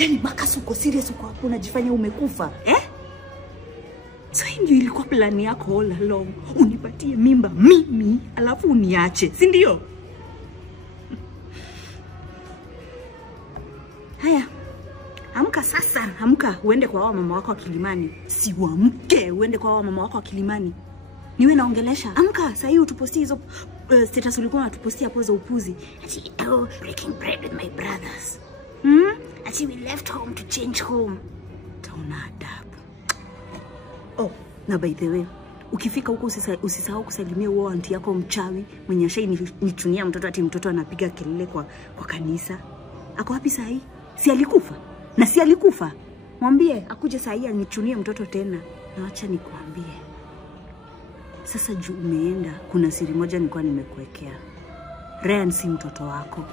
Yaani Marcus uko serious uko hapo unajifanya umekufa? So ndio ilikuwa plani yako all along. Unipatie mimba mimi alafu uniache, si ndio? Haya. Amka sasa, amka uende kwa wao mama wako wa Kilimani. Si uamke uende kwa wao mama wako wa Kilimani. Niwe naongelesha. Amka, sasa hiyo utupostie hizo status ulikuwa unatupostia hapo za upuzi. Ati breaking bread with my brothers. Ati we left home to change home. Taona adabu. Oh, na by the way, ukifika huko usisahau kusalimia huo aunti yako mchawi mwenye ashanichunia mtoto ati mtoto anapiga kelele kwa kanisa. Ako wapi sasa hii? Si alikufa? Na si alikufa? Mwambie akuje sasa hii anichunie mtoto tena. Na acha nikwambie. Sasa juu umeenda, kuna siri moja nilikuwa nimekuwekea. Ryan si mtoto wako.